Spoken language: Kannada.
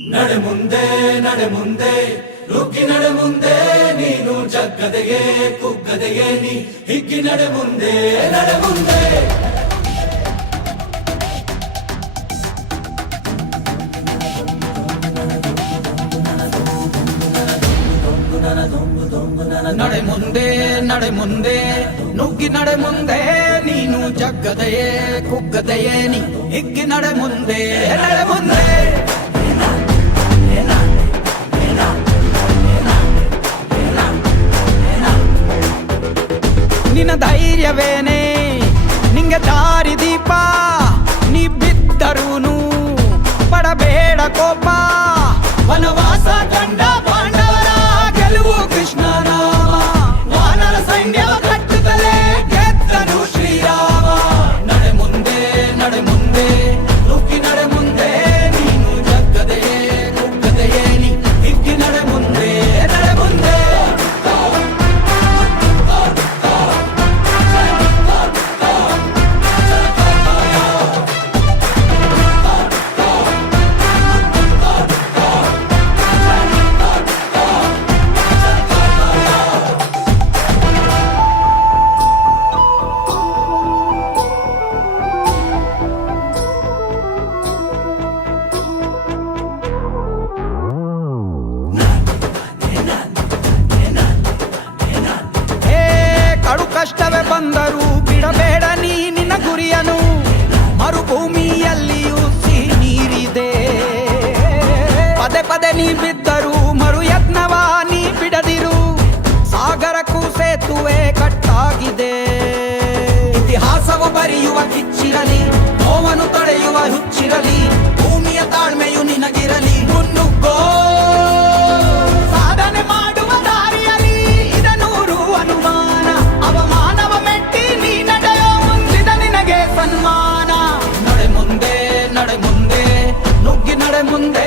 ನಡೆ ಮುಂದೆ ನಡೆ ಮುಂದೆ ನುಗ್ಗಿ ನಡೆ ಮುಂದೆ ನೀನು ಜಗ್ಗದೆಯೇ ಕುಗ್ಗದೆಯೇ ನೀ ಹಿಗ್ಗಿ ನಡೆ ಮುಂದೆ ನಡೆ ಮುಂದೆ ನಡೆ ಮುಂದೆ ನಡೆ ಮುಂದೆ ನುಗ್ಗಿ ನಡೆ ಮುಂದೆ ನೀನು ಜಗ್ಗದೆಯೇ ಕುಗ್ಗದೆಯೇ ನೀ ಹಿಗ್ಗಿ ನಡೆ ಮುಂದೆ ನಡೆ ಮುಂದೆ ನಿನ್ನ ಧೈರ್ಯವೇನೆ ನಿಂಗೆ ದಾರಿ ದೀಪ ನೀ ಬಿದ್ದರೂನು ಪಡಬೇಡ ಕೋಪ ವನವಾಸ ಕಂಡ ಪಾಂಡವರ ಗೆಲುವು ಕೃಷ್ಣ ನಾಮ ವಾನರ ಸೈನ್ಯವ ಕಟ್ಟುತ್ತಲೇ ಗೆದ್ದನು ಶ್ರೀರಾಮ ನಡೆ ಮುಂದೆ ನುಗ್ಗಿ ನಡೆ ಮುಂದೆ ನೀನು ಜಗ್ಗದೆಯೇ ಕುಗ್ಗದೆಯೇ ನೀ ಹಿಗ್ಗಿ ನಡೆ ಮುಂದೆ ನಡೆ ಮುಂದೆ ಕಷ್ಟವೇ ಬಂದರೂ ಬಿಡಬೇಡ ನೀ ನಿನ್ನ ಗುರಿಯನು ಮರುಭೂಮಿಯಲ್ಲಿಯೂ ಸಿಹಿ ನೀರಿದೆ ಪದೇ ಪದೇ ನೀ ಬಿದ್ದರೂ ಮರು ಯತ್ನವ ನೀ ಬಿಡದಿರು ಸಾಗರಕ್ಕೂ ಸೇತುವೆ ಕಟ್ಟಾಗಿದೆ ಇತಿಹಾಸವ ಬರೆಯುವ ಕಿಚ್ಚಿರಲಿ ನೋವನ್ನು ತಡೆಯುವ ಹುಚ್ಚಿರಲಿ ಭೂಮಿಯ ತಾಳ್ಮೆಯು ನಿನಗಿರಲಿ ಮುನ್ನುಗ್ಗೋ ಸಾಧನೆ ಮಾಡುವ ದಾರಿಯಲ್ಲಿ ಇದನೂರು ಅನುಮಾನ ಅವಮಾನವ ಮೆಟ್ಟಿ ನೀ ನಡೆಯೋ ಮುಂದಿದ ನಿನಗೆ ಸನ್ಮಾನ ನಡೆ ಮುಂದೆ ನುಗ್ಗಿ ನಡೆ ಮುಂದೆ